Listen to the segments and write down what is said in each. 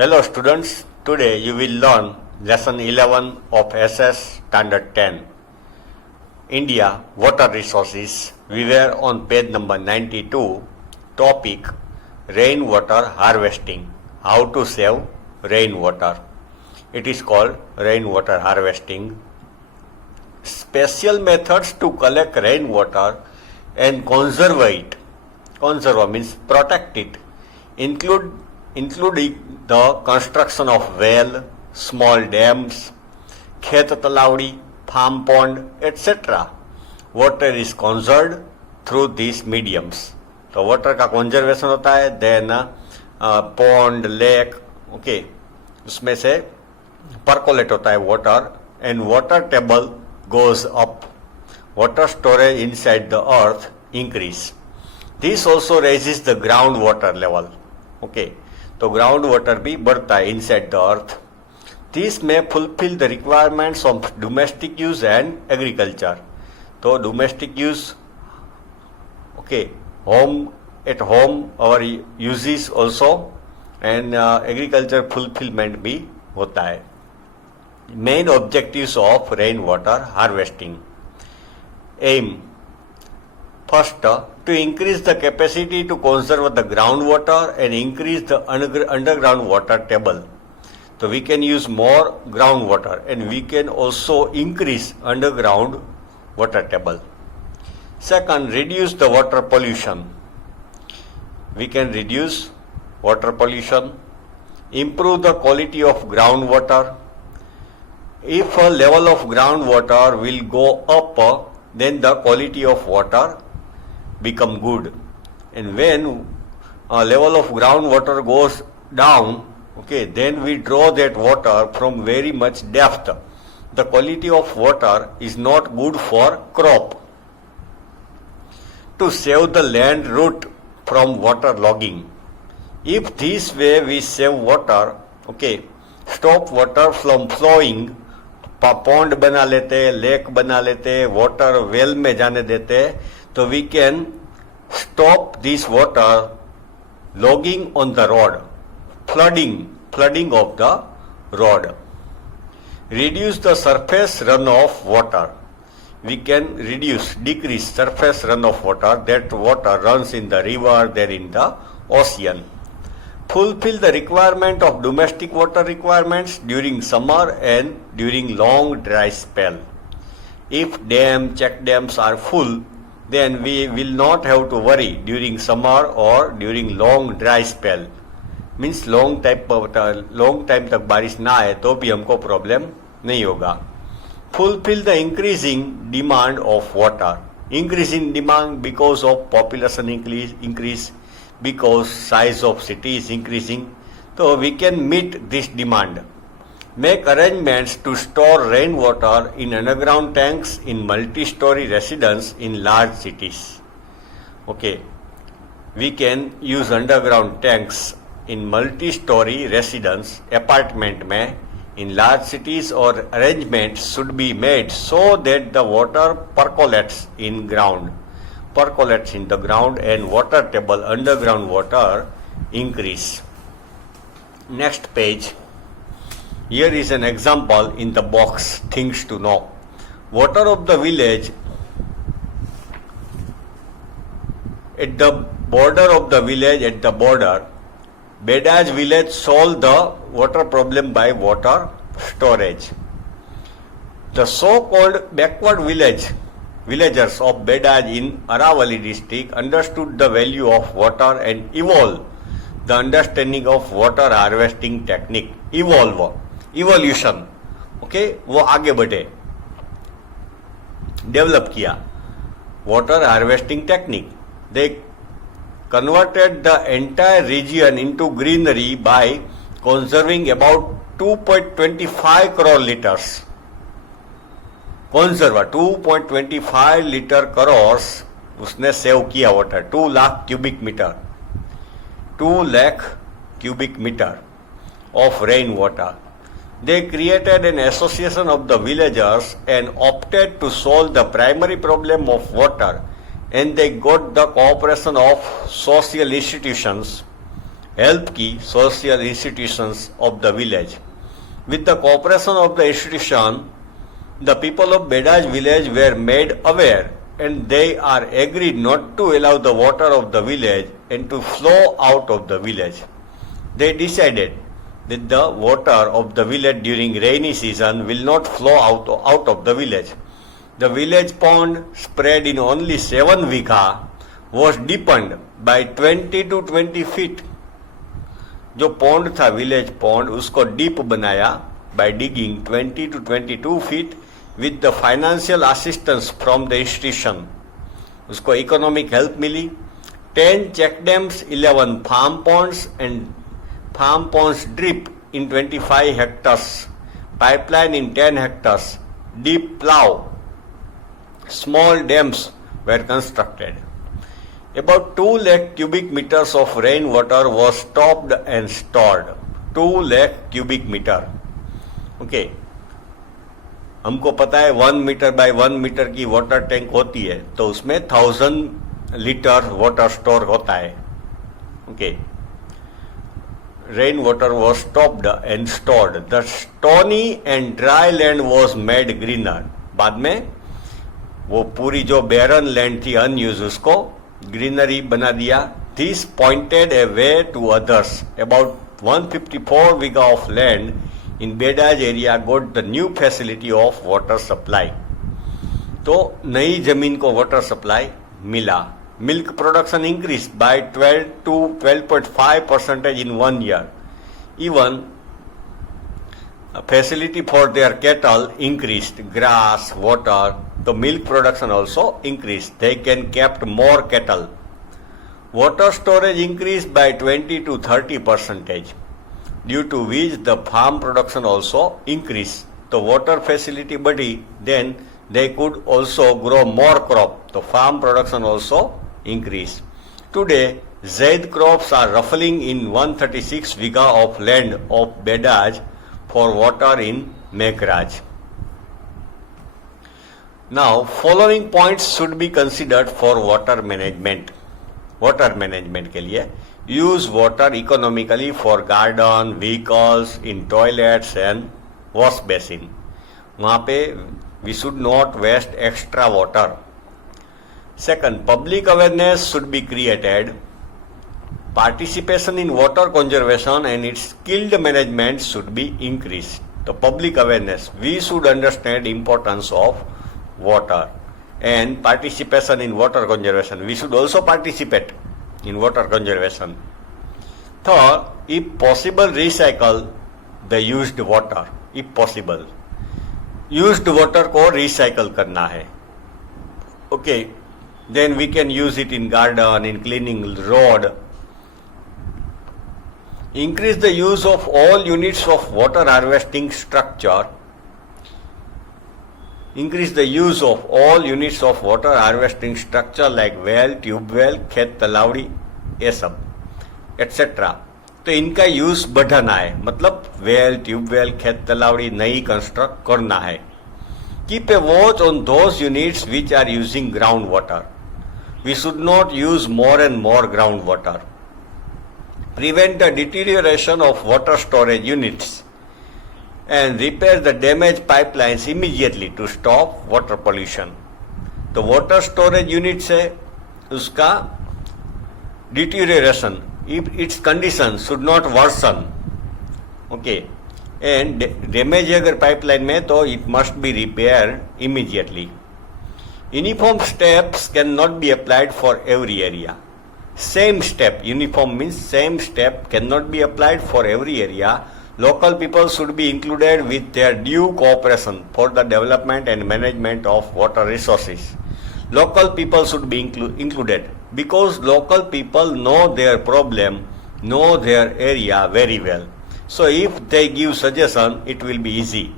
Hello students, today you will learn lesson 11 of SS Standard 10. India Water Resources. We were on page number 92, topic rainwater harvesting. How to save rainwater. It is called rainwater harvesting. Special methods to collect rainwater and conserve it. Conserve means protect it. Including the construction of well, small dams, khet talawdi, farm pond, etc. Water is conserved through these mediums. तो water का conservation होता है, then pond, lake, okay, उसमें से percolate होता है water and water table goes up. Water storage inside the earth increase. This also raises the ground water level. Okay, तो ground water भी बढ़ता है inside the earth. This may fulfil the requirements of domestic use and agriculture. तो domestic use, okay, home at home और uses also, and agriculture fulfilment भी होता है. Main objectives of rain water harvesting. Aim first, to increase the capacity to conserve the groundwater and increase the underground water table. So we can use more groundwater and we can also increase underground water table. Second, reduce the water pollution. We can reduce water pollution, improve the quality of groundwater. If a level of groundwater will go up, then the quality of water become good, and when a level of groundwater goes down, okay, then we draw that water from very much depth. The quality of water is not good for crop. To save the land root from water logging. If this way we save water, okay, stop water from flowing, pond बना लेते, lake बना लेते, water well में जाने देते, so we can stop this water logging on the road, flooding of the road. Reduce the surface runoff water. We can decrease surface runoff water. That water runs in the river, there in the ocean. Fulfill the requirement of domestic water requirements during summer and during long dry spell. If check dams are full, then we will not have to worry during summer or during long dry spell. Means long time तक बारिश ना आए तो भी हमको problem नहीं होगा. Fulfill the increasing demand of water. Increase in demand because of population increase, because size of city is increasing. So we can meet this demand. Make arrangements to store rainwater in underground tanks in multi-story residence in large cities. Okay, we can use underground tanks in multi-story residence apartment में in large cities, or arrangements should be made so that the water percolates in the ground and water table underground water increase. Next page. Here is an example in the box, things to know. Water of the village, at the border of the village, Bedaj village solved the water problem by water storage. The so-called backward villagers of Bedaj in Aravali district understood the value of water and evolved the understanding of water harvesting technique. Evolution, okay, वो आगे बढ़े, develop किया water harvesting technique. They converted the entire region into greenery by conserving about 2.25 crore litres. Conserve 2.25 litre crore उसने save किया water. 2 lakh cubic metre of rainwater. They created an association of the villagers and opted to solve the primary problem of water, and they got the cooperation of social institutions help key social institutions of the village. With the cooperation of the institution, the people of Bedaj village were made aware and they are agreed not to allow the water of the village and to flow out of the village. They decided that the water of the village during rainy season will not flow out of the village. The village pond, spread in only 7 vigha, was deepened by 20 to 20 feet. जो pond था village pond उसको deep बनाया bye digging 20 to 22 feet with the financial assistance from the institution. उसको economic help milli. 10 check dams, 11 farm ponds and farm ponds drip in 25 hectares, pipeline in 10 hectares, deep plough, small dams were constructed. About 2 lakh cubic meters of rainwater was stopped and stored. 2 lakh cubic meter. Okay. हमको पता है 1 metre by 1 metre की water tank होती है तो उसमें 1000 litre water store होता है. Okay. Rainwater was stopped and stored. The stony and dry land was made greener. बाद में वो पूरी जो बैरन लैंड थी अनयूज उसको ग्रीनरी बना दिया. This pointed a way to others. About 154 vigha of land in Bedaj area got the new facility of water supply. तो नई जमीन को वाटर सप्लाई मिला. Milk production increase by 12 to 12.5% in 1 year. Even facility for their cattle increased. Grass, water, the milk production also increased. They can kept more cattle. Water storage increased by 20 to 30%, due to which the farm production also increased. The water facility बढ़ी, then they could also grow more crop. The farm production also increased. Today, zaid crops are ruffling in 136 vigha of land of Bedaj for water in Meghraj. Now, following points should be considered for water management. Water management के लिए use water economically for garden, vehicles, in toilets and wash basin. वहाँ पे we should not waste extra water. Second, public awareness should be created. Participation in water conservation and its skilled management should be increased. The public awareness, we should understand importance of water and participation in water conservation. We should also participate in water conservation. Third, if possible, recycle the used water. If possible, used water को recycle करना है. Okay, then we can use it in garden, in cleaning road. Increase the use of all units of water harvesting structure. Increase the use of all units of water harvesting structure like well, tube well, खेत तलावड़ी, ये सब etc. तो इनका use बढ़ाना है. मतलब well, tubewell, खेत तलावड़ी नई कंस्ट्रक्ट करना है. Keep a watch on those units which are using groundwater. We should not use more and more groundwater. Prevent the deterioration of water storage units and repair the damaged pipelines immediately to stop water pollution. तो water storage units है उसका deterioration, if its condition should not worsen, okay, and damage अगर pipeline में तो it must be repaired immediately. Uniform steps cannot be applied for every area. Same step, uniform means same step cannot be applied for every area. Local people should be included with their due cooperation for the development and management of water resources. Local people should be included because local people know their problem, know their area very well. So if they give suggestion, it will be easy.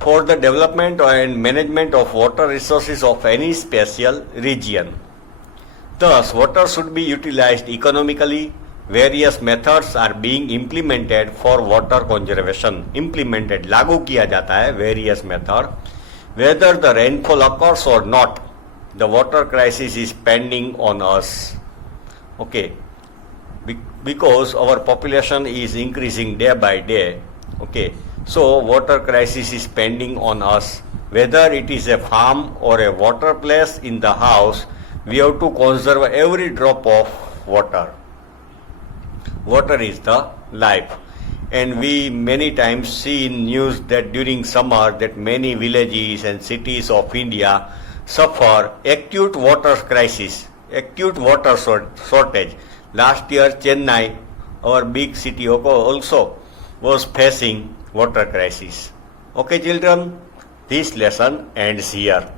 For the development and management of water resources of any special region. Thus, water should be utilized economically. Various methods are being implemented for water conservation. Implemented, लागू किया जाता है various method. Whether the rainfall occurs or not, the water crisis is pending on us. Okay. because our population is increasing day by day. Okay, so water crisis is pending on us. Whether it is a farm or a water place in the house, we have to conserve every drop of water. Water is the life, and we many times see in news that during summer that many villages and cities of India suffer acute water crisis, acute water shortage. Last year Chennai, our big city, also was facing water crisis. Okay children, this lesson ends here.